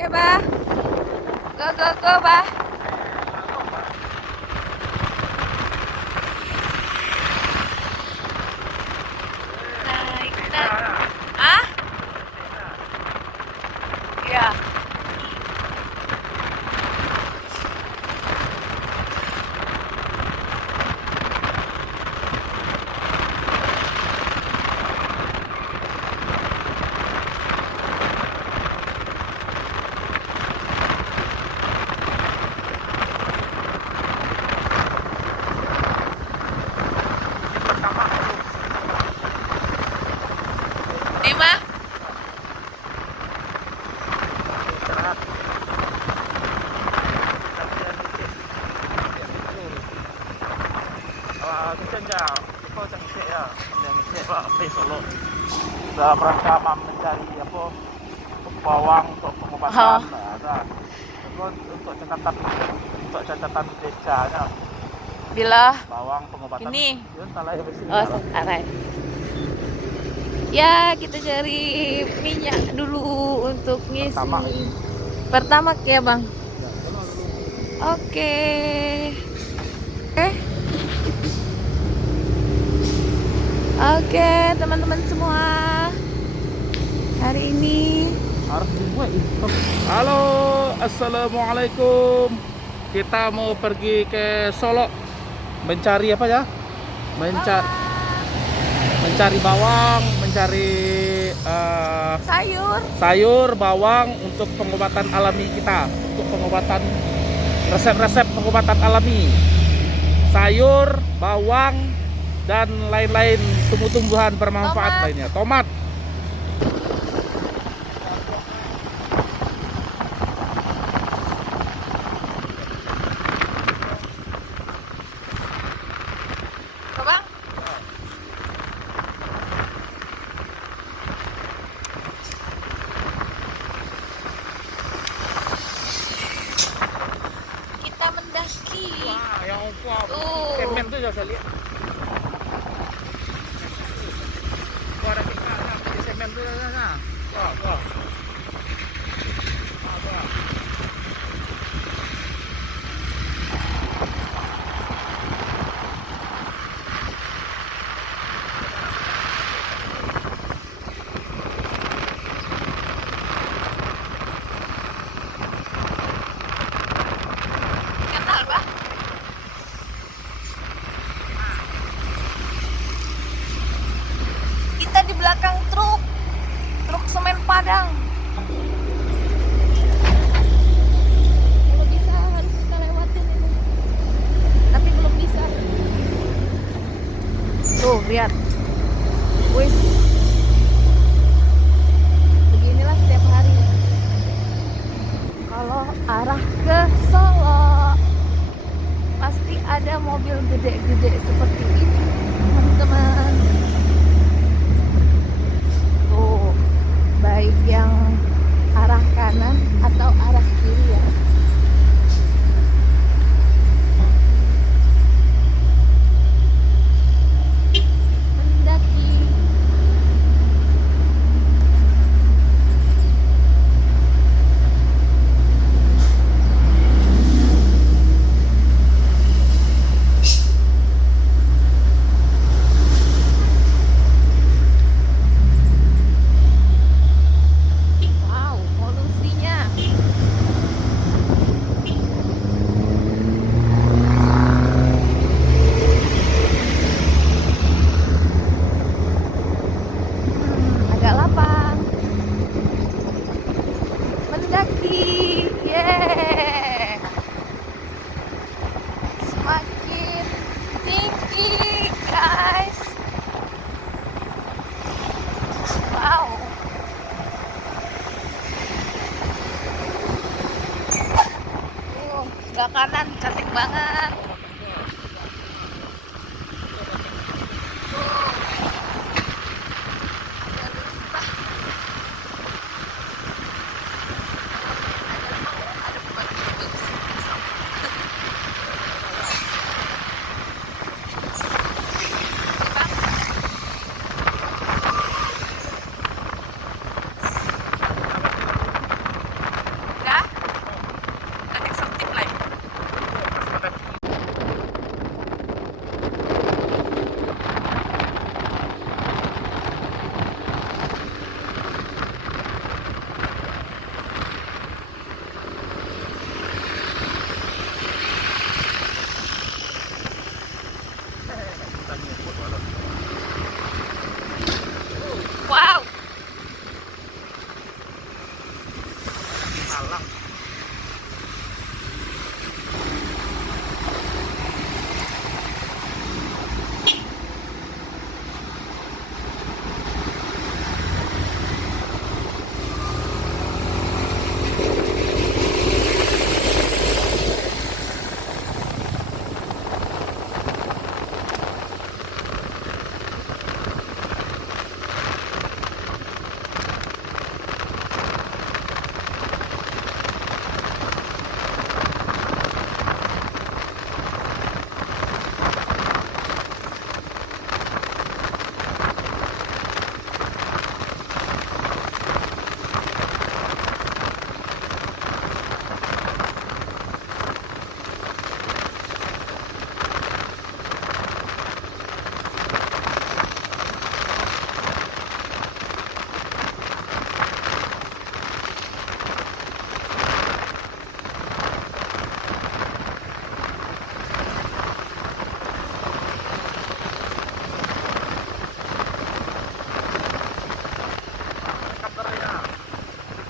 Oke, Bah. Go, go, go, Bah. Naik, naik. Ah? Ya. Nih, Mah. Dalam rangka mencari apa bawang untuk pengobatan, ada terus untuk catatan desanya Bila bawang pengobatan ini. ya, salah ya besi. Oh, alright. Ya, kita cari minyak dulu untuk ngisi. Pertama ya, Bang. Oke. Oke, teman-teman semua. Hari ini Halo, assalamualaikum. Kita mau pergi ke Solo mencari apa ya? Mencari bawang, mencari sayur, bawang untuk pengobatan alami kita, untuk pengobatan resep-resep pengobatan alami. Sayur, bawang, dan lain-lain tumbuh-tumbuhan bermanfaat lainnya. Tomat. Bang. Kita mendaki. Wah, yang kuat. Tuh. Semen tuh ya saya lihat. Wah, ada ikan, ada semen tuh ya sana. Wah, wah. Kenal, Bang? Kita di belakang truk semen Padang. Kalau bisa harus kita lewatin ini, tapi belum bisa. Tuh, lihat. Wis. Beginilah setiap hari. Kalau arah ke Solo, pasti ada mobil gede-gede seperti ini, teman-teman. Tuh, baik yang arah kanan atau arah kiri ya. Mendaki. Wow, polusinya. Agak lapang. Mendaki. Yeah. Semakin tinggi, guys. Wow. Sebelah kanan cantik banget. Malang.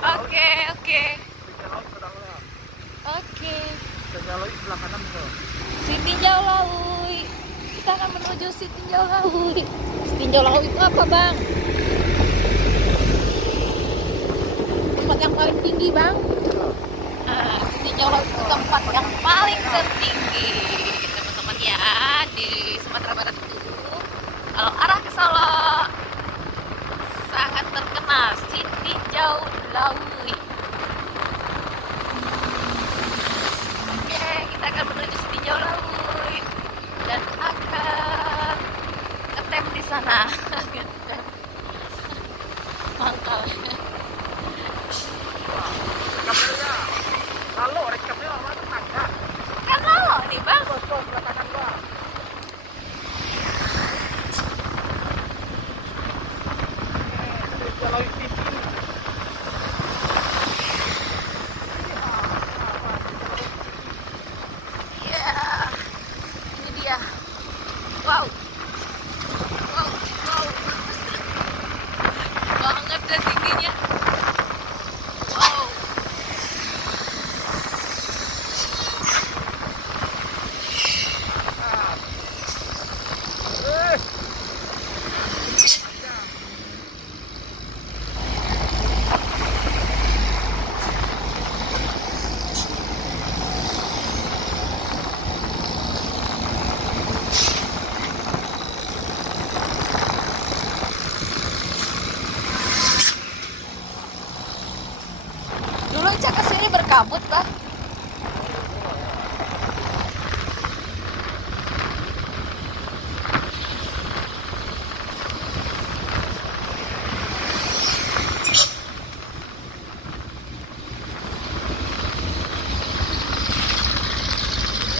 Oke, oke. Oke. Sitinjau Laut. Kita akan menuju Sitinjau Laut. Sitinjau Laut itu apa, Bang? Tempat yang paling tinggi, Bang. Nah, Sitinjau Laut itu tempat yang paling tertinggi, teman-teman ya, di Sumatera Barat itu. Kalau arah ke Solo sangat terkenal Sitinjau Laut. Oke, kita akan menuju Sitinjau Laut dan akan ngetem di sana. Ngetem. Mantap. Lalu rekamnya orang tetangga. Kan Lolo nih, Bang. Bos, belakang gua. Kalau TV. Iya. Ini dia. Wow. Wow, wow. Banget deh tingginya. Wow. Dulu Ica kesini berkabut, Bah.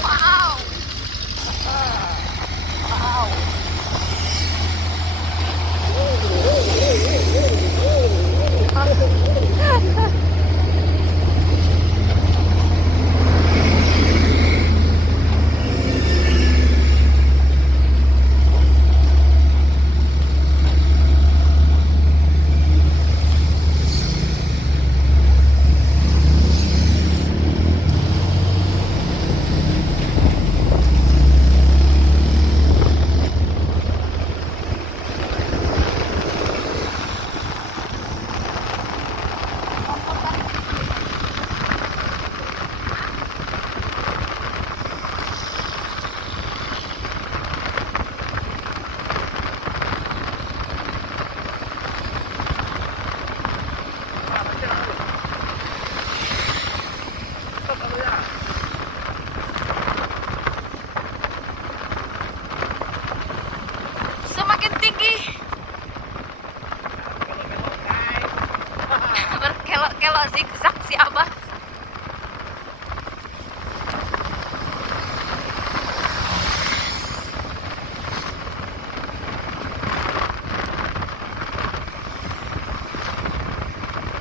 Wow. Wow. Semakin tinggi berkelok-kelok zigzag si Abah.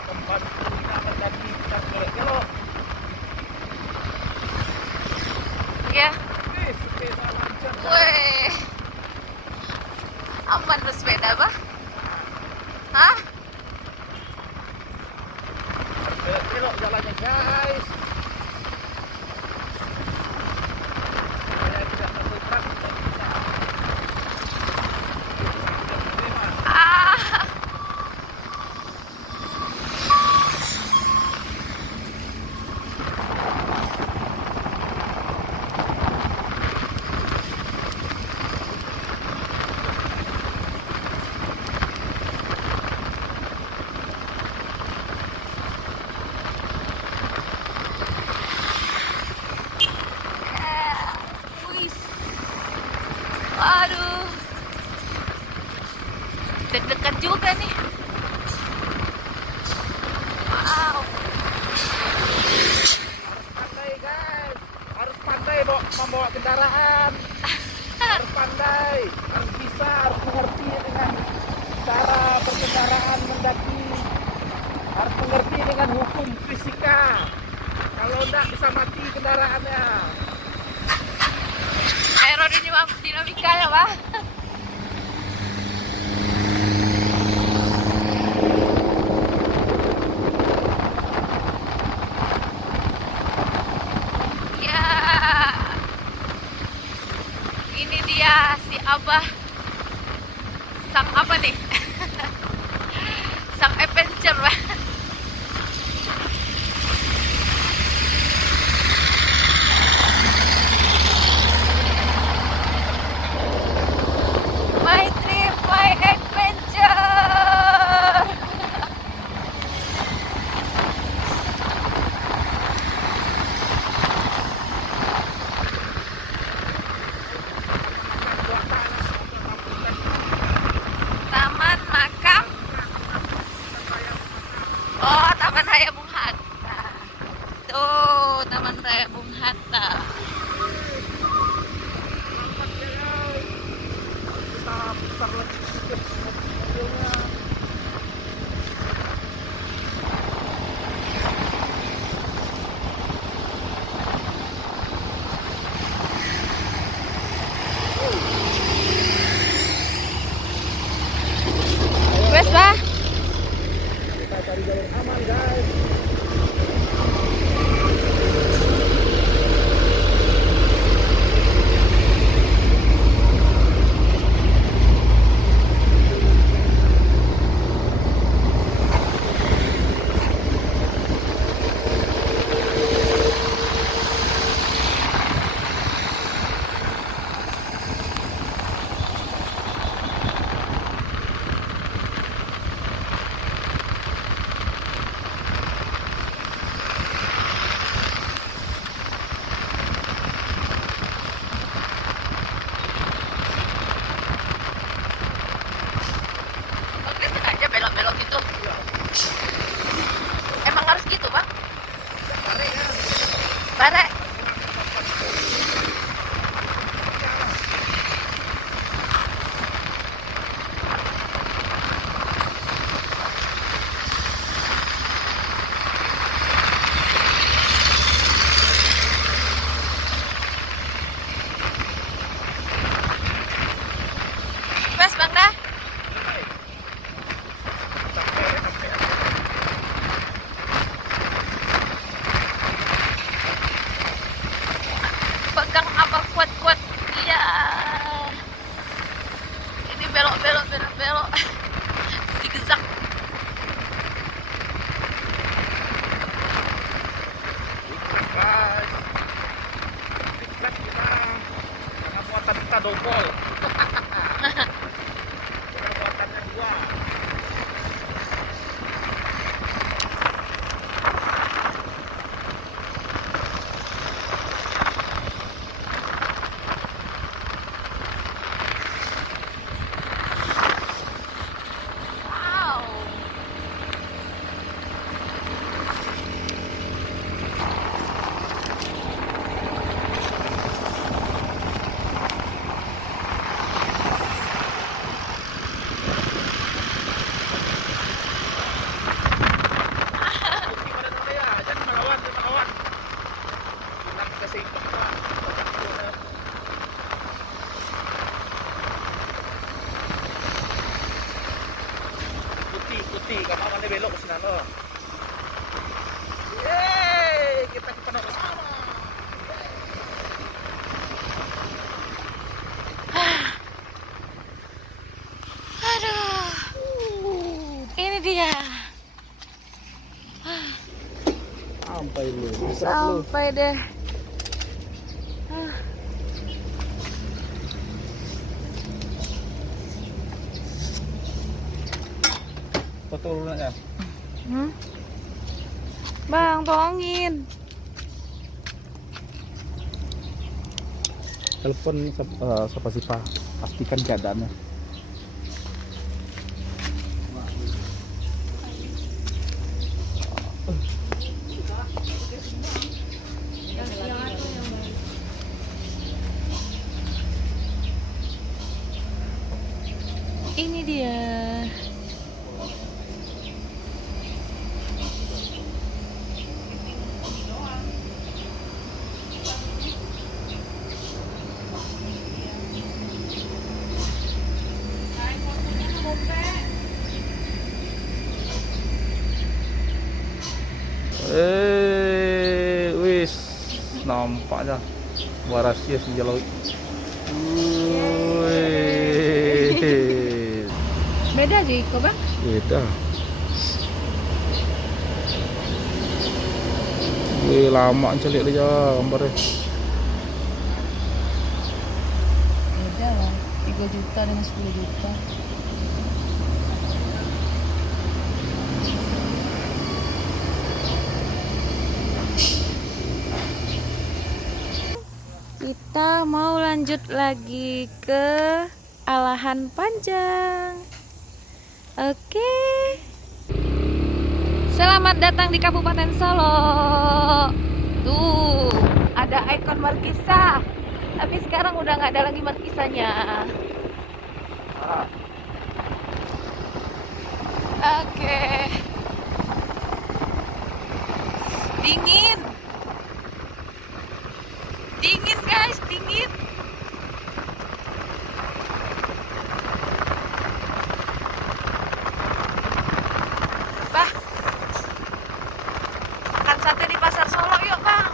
Tempat penginapan tadi kita kelok-kelok. Ya. Sepeda lancar. Weh. Aman tuh sepeda, Bah? Hah? Kelok-kelok. belok jalannya guys. Saya tidak terlibat, tidak bisa. Ah. Wis. Aduh. Deg-degan juga nih. Wow. Pandai guys, harus pandai membawa kendaraan. Harus pandai, harus bisa, harus mengerti dengan cara berkendaraan mendaki. Harus mengerti dengan hukum fisika. Kalau enggak bisa mati kendaraannya. Aerodinamika ya, Pak. Ya. Ini dia si Abah. Sang apa nih? Sang adventure, Pak. My trip, my adventure. Taman Makam. Oh, Taman Raya Bung Hatta. Tuh, Taman Raya Bung Hatta. Kita putar lagi sedikit mobilnya. Wes, Pak. Kita cari jalur aman guys. Oke, sengaja belok-belok gitu. Emang harus gitu, Bang? Bare. Wes, Bang dah. Sampai lu. Diserap lu. Sampai deh. Betul ya. Bang, tolongin. Telepon siapa pastikan keadaannya. Ini dia. Wis nampaknya warasia si jalau. Beda sih, kok bang? Beda. Lama celik dia gambarnya. Beda bang, 3 juta dengan 10 juta. Kita mau lanjut lagi ke Alahan Panjang. Oke. Selamat datang di Kabupaten Solo. Tuh, ada ikon markisa. Tapi sekarang udah nggak ada lagi markisanya. Oke. Dingin. Dingin guys, dingin. Bah, makan sate di Pasar Solo yuk bang.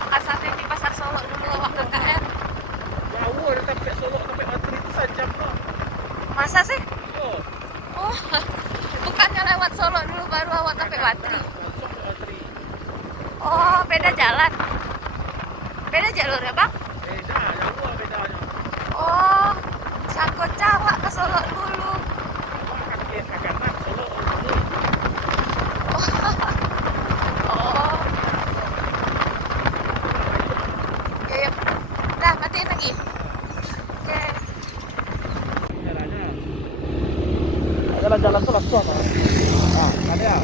Makan sate di Pasar Solo dulu awak KKN. Jauh ada sampai Solo sampai antri itu sajam loh. Masa sih? Oh, Oh, bukannya lewat Solo dulu baru awak sampai Watri. langsung ke antri. Oh, beda jalan. Beda jalur ya bang? Beda, jauh bedanya. Oh, sangkut Jawa ke Solo dulu. Kaki kanan Solo dulu. Oh, ya, ya. Dah, matiin lagi. Oke. Jalannya. Jalan-jalan tuh langsung apa? Ah, ada ya.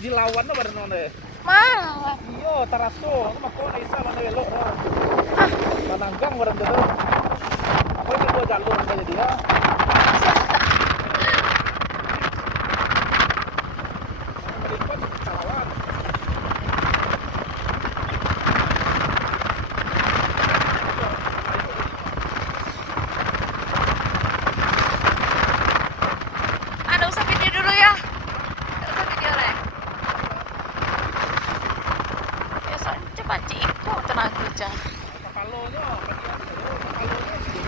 dilawan na baru nona. Mana? Iyo taraso, ano mako na isa mana belok. Mananggang baru dulu. Ako yung dua jalur saja dia. Meliput salawan. Ada usah video dulu ya. Ada usah video deh. Ya soalnya coba ciko tenaga aja. Kapalonya, kapalonya sih.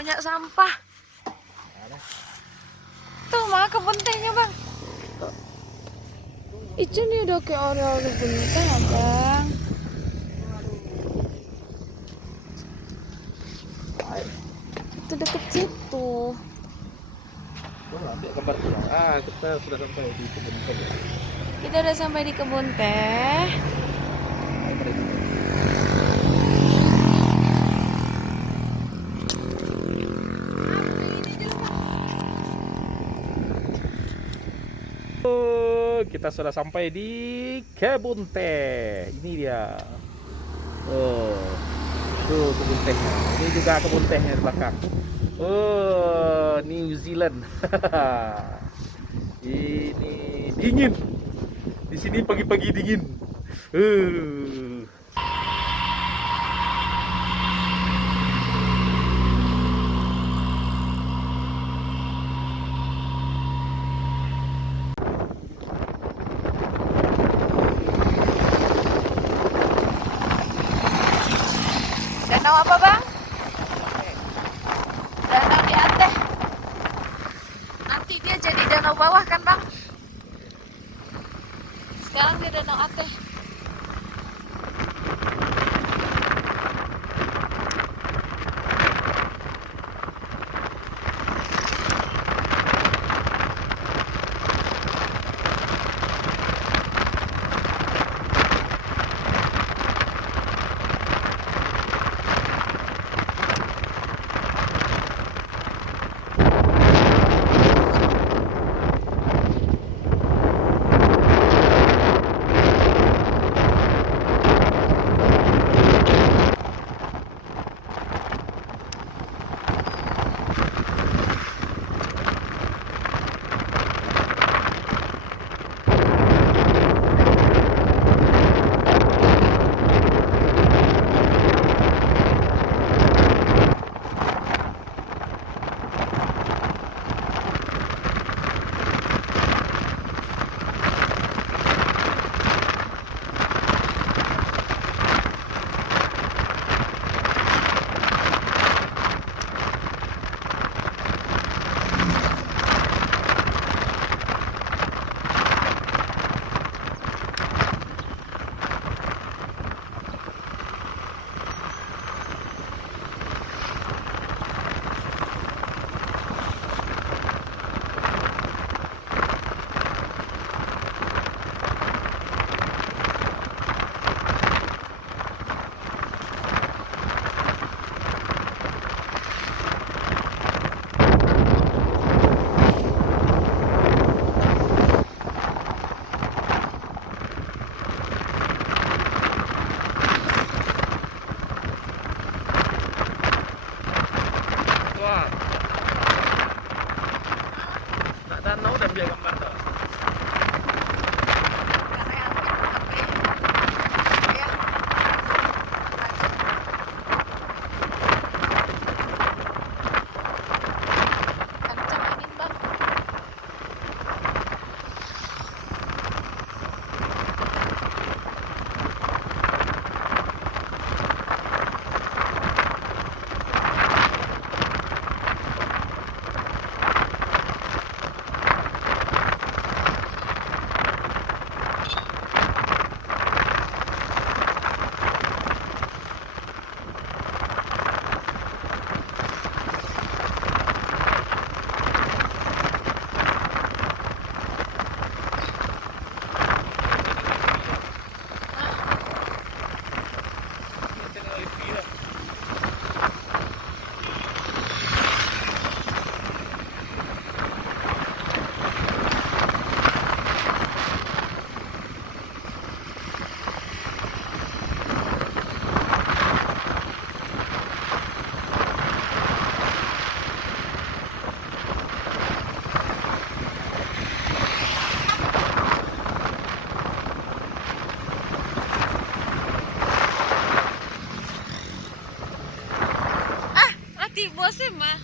banyak sampah. Tuh mah kebun tehnya bang. Itu nih udah kayak area kebun teh bang. Itu deket situ. Ambil gambar dia. Kita sudah sampai di kebun teh. Kita udah sampai di kebun teh. Kita sudah sampai di kebun teh. Ini dia. Oh, tuh kebun tehnya. Ini juga kebun tehnya di belakang. Oh, New Zealand. Ini dingin. Di sini pagi-pagi dingin. Danau apa bang? Danau di Ateh. Nanti dia jadi danau bawah kan bang? Sekarang dia danau Ateh. Wah, nak danau dan biar gambar tuh. Kencang angin bang. Mati bosan mah.